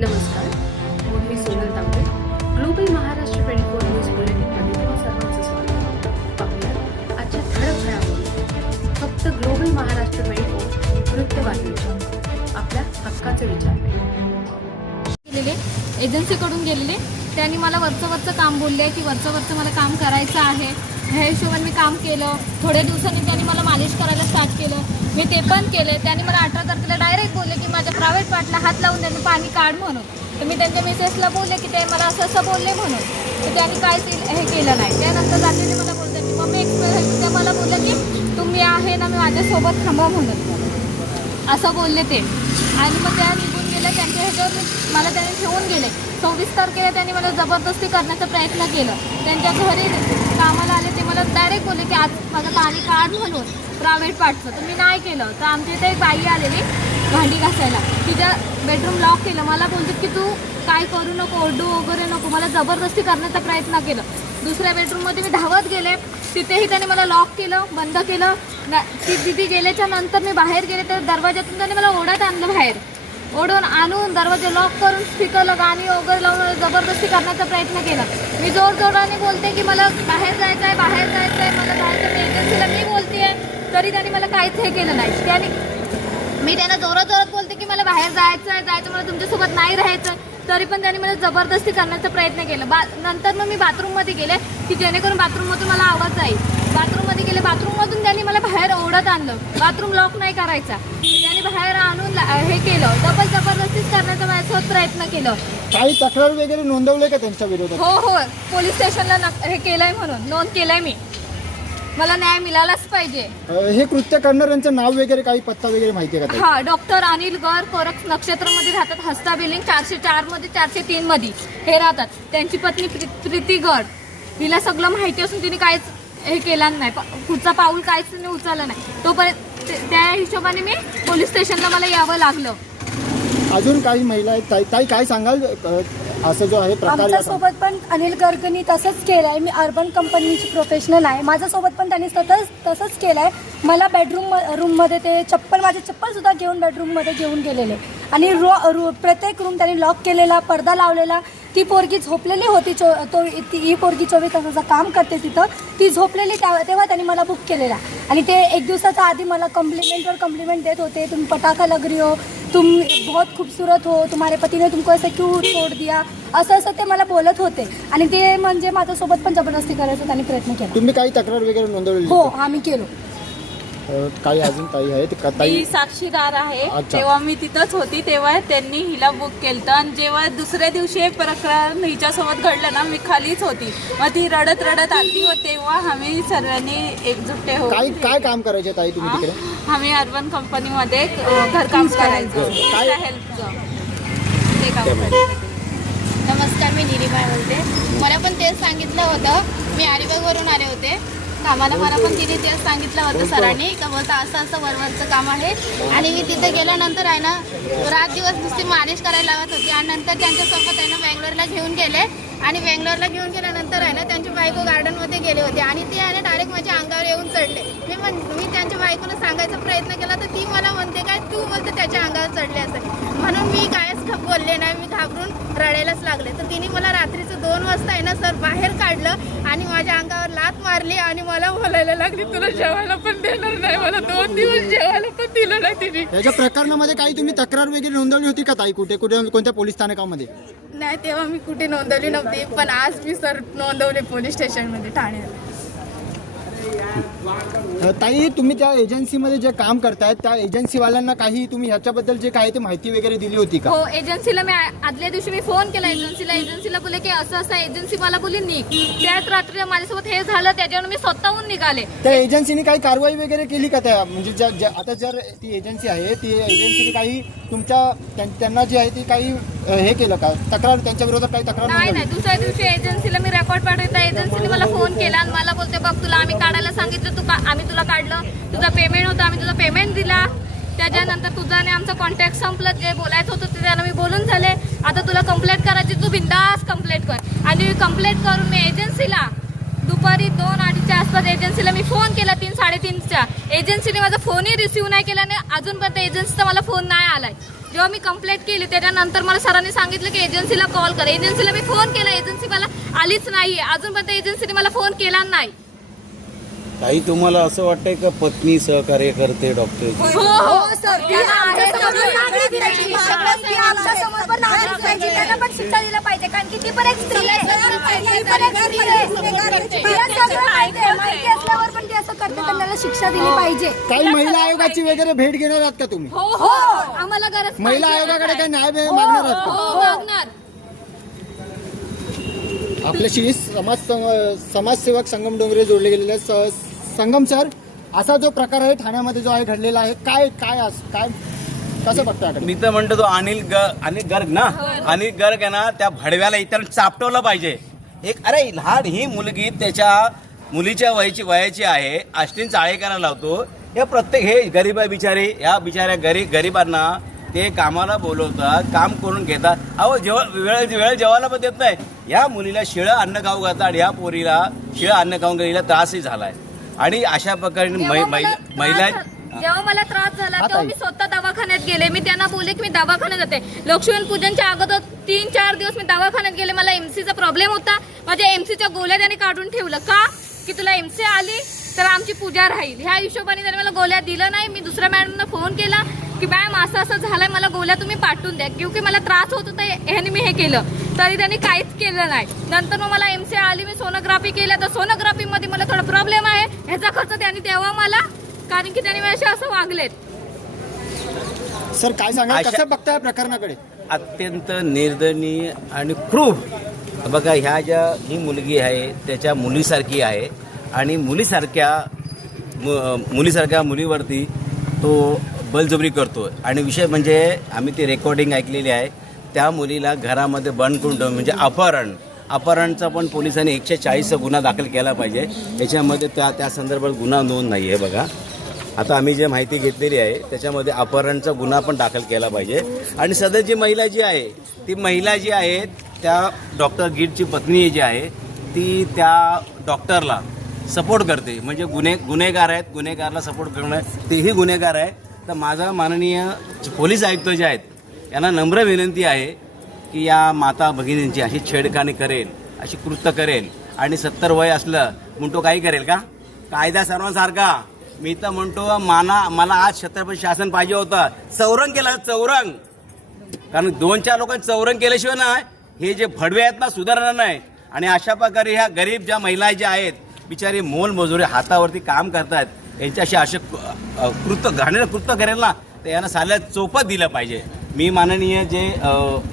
नमस्कार मी Sonal Tambe global Maharashtra twenty four news बुलेटिनमध्ये तुम्हा सर्वांचं स्वागत पाहूया आजच्या ठळक घडामोडी फक्त ग्लोबल महाराष्ट्र ट्वेंटी फोर वृत्त आपल्या हक्काचे विचार घेतलेले एजन्सीकडून गेलेले त्यांनी मला वरचं वरचं काम बोलले की वरचं वरचं मला काम करायचं आहे ह्या हिशोबाने मी काम केलं थोड्या दिवसांनी त्यांनी मला मालिश करायला स्टार्ट केलं मी ते पण केलं त्यांनी मला अठरा तारखेला डायरेक्ट बोलले की माझ्या प्रायव्हेट पार्टला हात लावून त्यांनी पाणी काढ म्हणून तर मी त्यांच्या मिसेसला बोलले की ते मला असं असं बोलले म्हणून तर त्यांनी केलं हे केलं नाही त्यानंतर रात्री मला बोलतात की मम्मी एक ते मला बोलले की तुम्ही आहे ना मी माझ्यासोबत थांबा म्हणून असं बोलले ते आणि मग त्या त्यांच्या ह्याच्यावर मला त्यांनी ठेवून गेले चोवीस तारखेला त्यांनी मला जबरदस्ती करण्याचा प्रयत्न केला त्यांच्या घरी कामाला आले ते मला डायरेक्ट बोलले की आज माझं पाणी काढ म्हणून प्रायव्हेट पाठचं तर मी नाही केलं तर आमच्या इथे एक बाई आलेली भांडी घासायला तिच्या बेडरूम लॉक केलं मला बोलते की तू काय करू नको ओढू वगैरे नको मला जबरदस्ती करण्याचा प्रयत्न केला दुसऱ्या बेडरूममध्ये मी धावत गेले तिथेही त्याने मला लॉक केलं बंद केलं ती दिदी गेल्याच्या नंतर मी बाहेर गेले तर दरवाज्यातून त्याने मला ओढत आणलं बाहेर ओढून आणून दरवाजे लॉक करून स्पीकरला गाणी वगैरे लावून जबरदस्ती करण्याचा प्रयत्न केला मी जोरजोराने बोलते की मला बाहेर जायचं आहे बाहेर जायचं आहे मला बाहेर जायचं मी बोलते आहे तरी त्याने मला काहीच हे केलं नाही त्याने मी त्यांना जोरात जोरात बोलते की मला बाहेर जायचं आहे जायचं मला तुमच्यासोबत नाही राहायचं तरी पण त्यांनी मला जबरदस्ती करण्याचा प्रयत्न केला बा नंतर मग मी बाथरूममध्ये गेले की जेणेकरून बाथरूममधून मला आवाज जाईल केले बाथरूममधून त्यांनी मला बाहेर ओढत आणलं बाथरूम लॉक नाही करायचा त्यांनी बाहेर आणून हे केलं डबल जबरदस्तीच करण्याचा माझ्यासोबत प्रयत्न केलं काही तक्रार वगैरे नोंदवले का त्यांच्या विरोधात हो हो पोलीस स्टेशनला हे केलंय म्हणून नोंद केलंय मी मला न्याय मिळालाच पाहिजे हे कृत्य करणाऱ्यांचं नाव वगैरे काही पत्ता वगैरे माहिती आहे का हा डॉक्टर अनिल गर कोरक मध्ये राहतात हस्ता बिल्डिंग चारशे चार मध्ये चारशे तीन मध्ये हे राहतात त्यांची पत्नी प्रीती गड तिला सगळं माहिती असून तिने काहीच हे केला नाही पुढचा पाऊल काहीच मी उचलला नाही तोपर्यंत त्या हिशोबाने मी पोलीस स्टेशनला मला यावं लागलं अजून काही महिला आहेत काय सांगाल असं जो आहे प्रकार पण अनिल गर्गनी तसंच केलंय मी अर्बन कंपनीची प्रोफेशनल आहे माझ्यासोबत पण त्यांनी तसंच तसंच केलंय मला बेडरूम रूममध्ये ते चप्पल माझे चप्पल सुद्धा घेऊन बेडरूममध्ये घेऊन गेलेले आणि रो रू प्रत्येक रूम त्यांनी लॉक केलेला पडदा लावलेला ती पोरगी झोपलेली होती चो तो ती ही पोरगी चोवीस तासाचं काम करते तिथं ती झोपलेली त्या तेव्हा त्यांनी मला बुक केलेला आणि ते एक दिवसाचा आधी मला कॉम्प्लिमेंटवर कॉम्प्लिमेंट देत होते तुम्ही पटाखा लगरी हो तुम बहुत खूबसूरत हो तुम्हाला पतीने तुमको असं क्यू सोड दिया असं असं ते मला बोलत होते आणि ते म्हणजे माझ्यासोबत पण जबरदस्ती करायचं त्यांनी प्रयत्न केला तुम्ही काही तक्रार वगैरे नोंदवली हो आम्ही केलो काही अजून ताई आहेत का ताई साक्षीदार आहे तेव्हा मी तिथंच होती तेव्हा त्यांनी हिला बुक केलं आणि जेव्हा दुसऱ्या दिवशी हे प्रकरण हिच्यासोबत घडलं ना मी खालीच होती मग ती रडत रडत आली व तेव्हा आम्ही सर्वांनी एकजुटे हो काय काय काम करायचे ताई तुम्ही तिकडे आम्ही अर्बन कंपनीमध्ये मध्ये घरकाम करायचं हेल्प नमस्कार मी निलिमा बोलते मला पण तेच सांगितलं होतं मी वरून आले होते कामाला मला पण तिने तेच सांगितलं होतं सरांनी का बोलता असं असं वरवरचं काम आहे आणि मी तिथे गेल्यानंतर आहे ना रात दिवस नुसती मालिश करायला लावत होती आणि नंतर त्यांच्यासोबत आहे ना बँगलोरला घेऊन गेले आणि बँगलोरला घेऊन गेल्यानंतर आहे ना त्यांची बायको गार्डनमध्ये गेले होते आणि ते आहे ना डायरेक्ट माझ्या अंगावर येऊन चढले मी म्हण मी त्यांच्या बायकोला सांगायचा प्रयत्न केला तर ती मला म्हणते काय तू बोलते त्याच्या अंगावर चढले असं म्हणून मी काय बोलले नाही मी घाबरून रडायलाच लागले तर तिने मला रात्रीचं दोन वाजता आहे ना सर बाहेर काढलं आणि माझ्या अंगावर लात मारली आणि मला बोलायला लागली तुला जेवायला पण देणार नाही मला दोन दिवस जेवायला पण दिलं नाही तिने याच्या प्रकरणामध्ये काही तुम्ही तक्रार वगैरे नोंदवली होती का ताई कुठे कुठे कोणत्या पोलीस स्थानकामध्ये नाही तेव्हा मी कुठे नोंदवली नव्हती पण आज मी सर नोंदवले पोलीस स्टेशनमध्ये ठाण्यात ताई तुम्ही त्या एजन्सीमध्ये जे काम करतायत त्या एजन्सीवाल्यांना काही तुम्ही ह्याच्याबद्दल जे काही ते माहिती वगैरे दिली होती का हो एजन्सीला मी आदल्या दिवशी मी फोन केला एजन्सीला एजन्सीला बोले की असं असं एजन्सी मला बोली निघ त्याच रात्री माझ्यासोबत हे झालं त्याच्यावर मी स्वतःहून निघाले त्या एजन्सीने काही कारवाई वगैरे केली का त्या म्हणजे आता जर ती एजन्सी आहे ती एजन्सीने काही तुमच्या त्यांना जी आहे ती काही हे केलं का तक्रार त्यांच्या विरोधात काही तक्रार नाही नाही दुसऱ्या दिवशी एजन्सीला मी रेकॉर्ड पाठवता एजन्सीने मला फोन केला आणि मला बोलते बघ तुला आम्ही काढायला सांगितलं तू आम्ही तुला काढलं तुझा पेमेंट होतं आम्ही तुझा पेमेंट दिला त्याच्यानंतर तुझा आणि आमचा कॉन्टॅक्ट संपलं जे बोलायचं होतं ते त्याला मी बोलून झाले आता तुला कंप्लेंट करायची तू बिंदास कंप्लेंट कर आणि मी कंप्लेंट करून मी एजन्सीला दुपारी दोन अडीचच्या आसपास एजन्सीला मी फोन केला तीन साडेतीनच्या एजन्सीने माझा फोनही रिसिव्ह नाही केला आणि अजूनपर्यंत एजन्सीचा मला फोन नाही आलाय जेव्हा मी कंप्लेंट केली त्याच्यानंतर मला सरांनी सांगितलं की एजन्सीला कॉल कर एजन्सीला मी फोन केला एजन्सी मला आलीच नाही अजूनपर्यंत एजन्सीने मला फोन केला नाही काही तुम्हाला असं वाटतंय का पत्नी सहकार्य करते डॉक्टर हो, हो, हो, शिक्षा दिली पाहिजे काही महिला आयोगाची वगैरे भेट घेणार आहात का तुम्ही महिला आयोगाकडे काही न्याय मागणार आहात आपल्याशी समाज समाजसेवक संगम डोंगरे जोडले गेलेले सहज संगम सर असा जो प्रकार आहे ठाण्यामध्ये जो आहे घडलेला आहे काय काय काय कसं बघता मी तर म्हणतो तो अनिल ग अनिल गर्ग ना हो. अनिल गर्ग आहे ना त्या भडव्याला इतर चापटवलं पाहिजे एक अरे लहान ही मुलगी त्याच्या मुलीच्या वयाची वयाची आहे अश्विन चाळेकरांना लावतो हे प्रत्येक हे गरीब आहे बिचारे या बिचाऱ्या गरीब गरिबांना ते कामाला बोलवतात काम करून घेतात अहो जेव्हा वेळ वेळ जेवायला पण देत नाही या मुलीला शिळं अन्न खाऊ घालतात आणि या पोरीला शिळं अन्न खाऊन गेलेला त्रासही झालाय आणि अशा प्रकारे जेव्हा मला महिला त्रास- जेव्हा मला त्रास झाला तेव्हा मी स्वतः दवाखान्यात गेले मी त्यांना बोलले की मी दवाखान्यात जाते लक्ष्मी पूजनच्या अगोदर तीन चार दिवस मी दवाखान्यात गेले मला एमसीचा प्रॉब्लेम होता माझ्या एमसीच्या गोल्या त्याने काढून ठेवलं का की तुला एमसी आली तर आमची पूजा राहील ह्या हिशोबाने जर मला गोळ्या दिलं नाही मी दुसऱ्या मॅडमना फोन केला की मॅम असं असं झालंय मला गोळ्या तुम्ही पाठवून द्या क्योंकि मला त्रास होत होता ह्याने मी हे केलं तरी त्यांनी काहीच केलं नाही नंतर मग मला एम सी आली मी सोनोग्राफी केलं तर सोनोग्राफीमध्ये मला थोडा प्रॉब्लेम आहे ह्याचा खर्च त्यांनी द्यावा मला कारण की त्यांनी माझ्याशी असं वागलेत सर काय सांगा कसं बघताय प्रकरणाकडे अत्यंत निर्दनीय आणि क्रूर बघा ह्या ज्या ही मुलगी आहे त्याच्या मुलीसारखी आहे आणि मुलीसारख्या मु मुलीसारख्या मुलीवरती तो बलजबरी करतो आणि विषय म्हणजे आम्ही ती रेकॉर्डिंग ऐकलेली आहे त्या मुलीला घरामध्ये बंद करून ठेवून म्हणजे अपहरण अपहरणचा पण पोलिसांनी एकशे चाळीसचा गुन्हा दाखल केला पाहिजे याच्यामध्ये त्या त्या संदर्भात गुन्हा नोंद नाही आहे बघा आता आम्ही जे माहिती घेतलेली आहे त्याच्यामध्ये अपहरणचा गुन्हा पण दाखल केला पाहिजे आणि सदर जी महिला जी आहे ती महिला जी आहे त्या डॉक्टर गिटची पत्नी जी आहे ती त्या डॉक्टरला सपोर्ट करते म्हणजे गुन्हे गुन्हेगार आहेत गुन्हेगारला सपोर्ट करणं तेही गुन्हेगार आहे तर माझा माननीय पोलीस आयुक्त जे आहेत यांना नम्र विनंती आहे की या माता भगिनींची अशी छेडखानी करेल अशी कृत्य करेल आणि सत्तर वय असलं म्हणतो काही करेल का कायदा सर्वांसारखा मी तर म्हणतो माना मला आज छत्रपती शासन पाहिजे होतं चौरंग केलं चौरंग कारण दोन चार लोकांनी चौरंग केल्याशिवाय ना हे जे फडवे आहेत ना सुधारणार नाही आणि अशा प्रकारे ह्या गरीब ज्या महिला ज्या आहेत बिचारे मजुरे हातावरती काम करतात यांच्याशी असे कृत घाणे कृत करेल तर यांना साल्या चोपत दिलं पाहिजे मी माननीय जे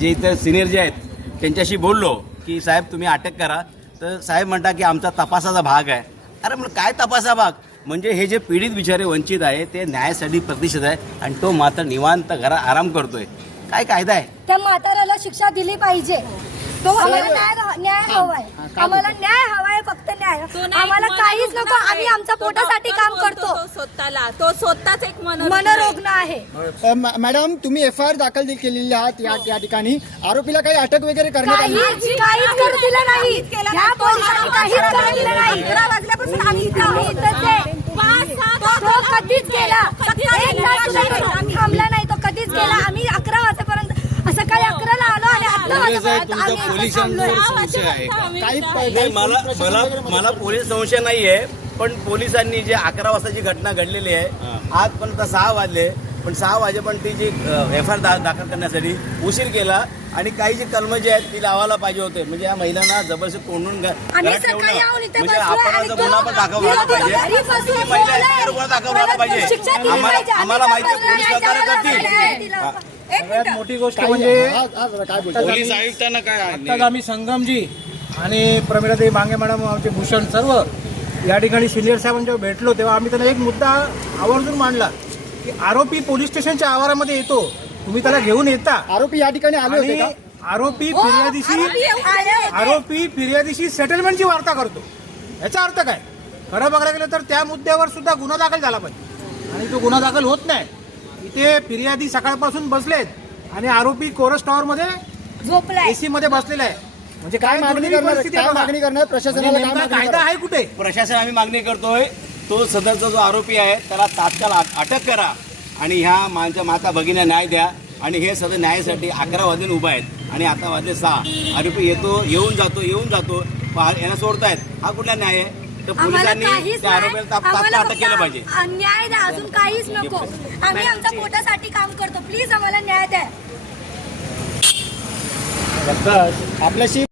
जे इतर सिनियर जे आहेत त्यांच्याशी बोललो की साहेब तुम्ही अटक करा तर साहेब म्हणता की आमचा तपासाचा भाग आहे अरे मग काय तपासा भाग म्हणजे हे जे पीडित बिचारे वंचित आहे ते न्यायासाठी प्रतिष्ठित आहे आणि तो मात्र निवांत घरा आराम करतोय काय कायदा आहे त्या म्हाताऱ्याला शिक्षा दिली पाहिजे तो आम्हाला न्याय न्याय हवाय आम्हाला न्याय हवाय फक्त न्याय आम्हाला काहीच नको आम्ही आमच्या पोटासाठी काम करतो स्वतःला तो स्वतःच एक मनोरुग्ण आहे मॅडम तुम्ही एफ आय आर दाखल केलेली आहात हो. या ठिकाणी आरोपीला काही अटक वगैरे करण्यात आली काहीच करू दिलं नाही या पोलिसांनी काहीच करू दिलं नाही अकरा वाजल्यापासून आम्ही इथं आम्ही इथंच आहे तो कधीच गेला एक तास थांबला नाही तो कधीच गेला आम्ही अकरा वाजता संशय तुमचा पोलीस संशय आहे मला मला मला पोलीस संशय नाहीये पण पोलिसांनी जे अकरा वाजताची घटना घडलेली आहे आजपर्यंत सहा वाजले पण सहा पण ती जी एफ आय आर दाखल करण्यासाठी उशीर केला आणि काही जी कलम जी आहेत ती लावायला पाहिजे होते म्हणजे या महिलांना जबरदस्त कोंडून ठेवणं म्हणजे आपण गुन्हा पण दाखवला पाहिजे महिला दाखवला पाहिजे आम्हाला आम्हाला माहिती पोलीस करतील सगळ्यात मोठी गोष्ट म्हणजे पोलीस आयुक्तांना काय आता आम्ही संगमजी आणि प्रमिलादेवी मांगे मॅडम आमचे भूषण सर्व या ठिकाणी सिनियर साहेब जेव्हा भेटलो तेव्हा आम्ही त्यांना एक मुद्दा आवर्जून मांडला की आरोपी पोलीस स्टेशनच्या आवारामध्ये येतो तुम्ही त्याला घेऊन येता आरोपी या ठिकाणी आले हो, आरोपी फिर्यादीशी आरोपी फिर्यादीशी सेटलमेंटची वार्ता करतो याचा अर्थ काय खरं बघायला गेलं तर त्या मुद्द्यावर सुद्धा गुन्हा दाखल झाला पाहिजे आणि तो गुन्हा दाखल होत नाही ते फिर्यादी सकाळपासून बसलेत आणि आरोपी कोरस टॉवर मध्ये झोपलाय एसी मध्ये बसलेला आहे म्हणजे काय मागणी मागणी करणार म्हणजे कायदा आहे कुठे प्रशासन आम्ही मागणी करतोय तो सदरचा जो आरोपी आहे त्याला तात्काळ अटक करा आणि ह्या माझ्या माता भगिनी न्याय द्या आणि हे सदर न्यायासाठी अकरा वाजून उभा आहेत आणि आता वाजले सहा आरोपी येतो येऊन जातो येऊन जातो यांना सोडतायत हा कुठला न्याय आहे तर आम्हाला पोलिसांनी काहीच नाही अटक केलं पाहिजे न्याय द्या अजून काहीच नको आम्ही आमच्या पोटासाठी काम करतो प्लीज आम्हाला न्याय द्या आपल्याशी